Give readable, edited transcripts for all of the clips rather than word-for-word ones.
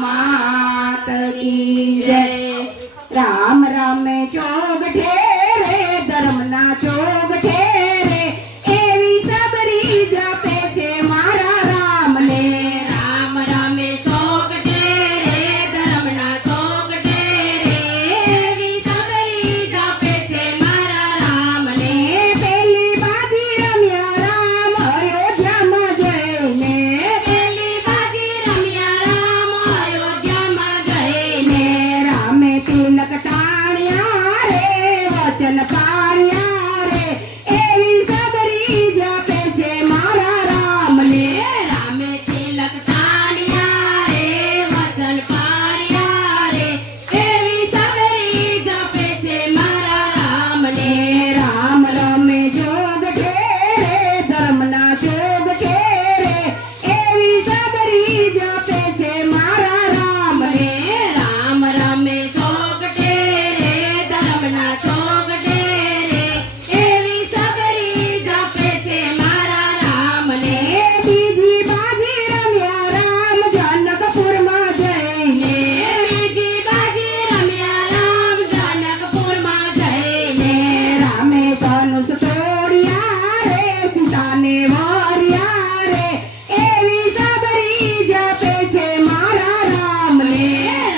मात की जय। राम राम चोग ठेरे धर्म ना चोग ठेरे एवी सबरी जपे छे मारा राम ने। राम राम चोग ठेरे धर्म ना चोग ठेरे एवी सबरी जपे छे मारा राम ने। पेली बाजी रम्या राम अयोध्या में जईने पेली बाजी रम्या राम अयोध्या में जईने। रामे तिलक टाण्या रे वचन पाण्या रे एवी सबरी जपे छे मारा राम ने। रामे तिलक टाण्या रे वचन पाण्या रे एवी सबरी जपे छे मारा राम ने। राम रमे जोग ठेरे धर्म ना जोग ठेरे एवी सबरी जपे छे मारा राम ने। राम रमे चोग ठेरे धर्म ना चोग ठेरे एवी सबरी जपे छे मारा राम ने। बीजी बाजी रम्या राम जनकपुर में जईने बीजी बाजी रम्या राम जनकपुर में जईने। रामे धनुष तोड़िया रे सीता ने वारिया रे एवी सबरी जपे छे मारा राम ने।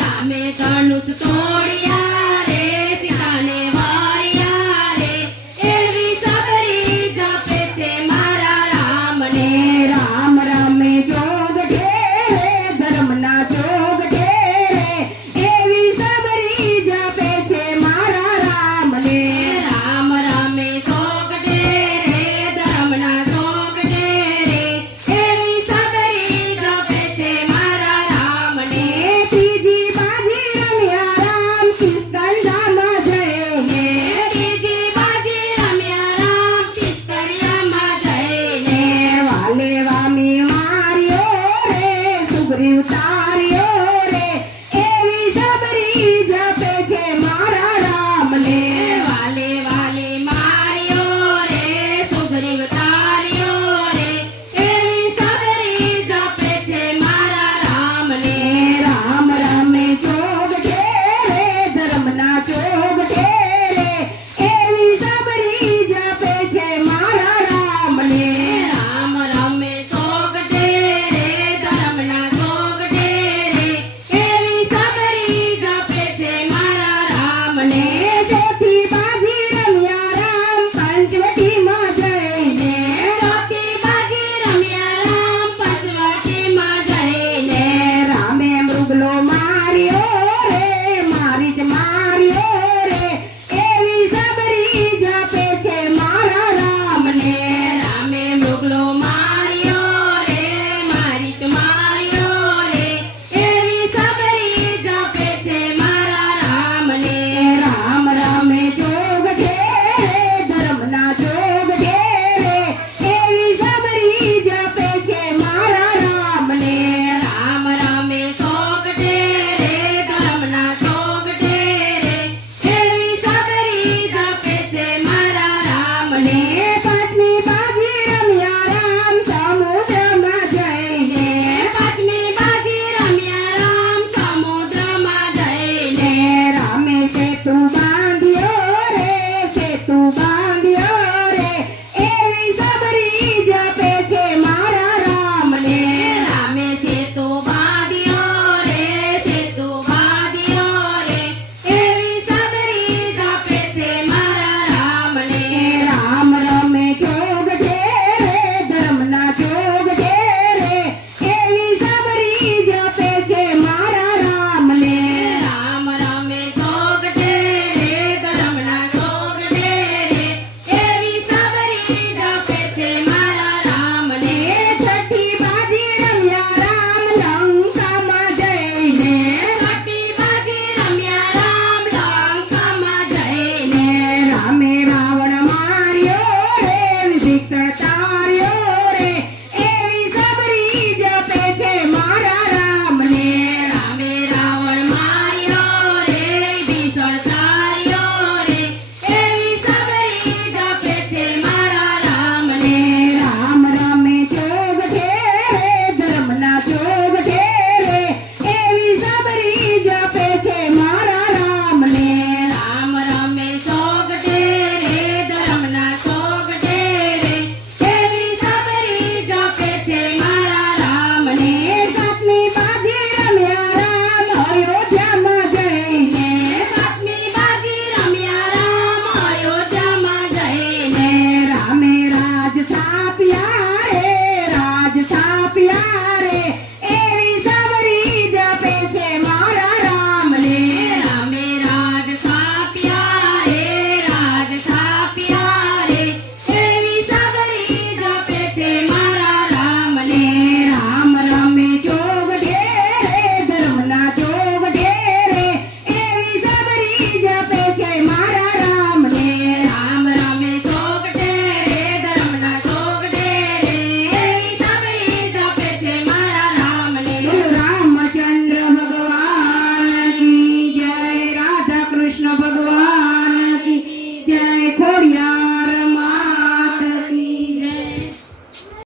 रामे धनुष तोड़िया रे सीता ने वारिया रे एवी सबरी जपे छे मारा राम ने। राम रमे जोग ठेरे धर्म ना जोग ठेरे एवी सबरी जपे छे मारा राम ने। राम रामे चोग ठेरे धर्म ना चोग ठेरे एवी सबरी जपे छे मारा राम ने। तीजी बाजी रम्या राम किस्कंधा में जईने तीजी बाजी रम्या राम किस्करिया में जईने। वाले वामी मारियो रे सुग्रीव तारियो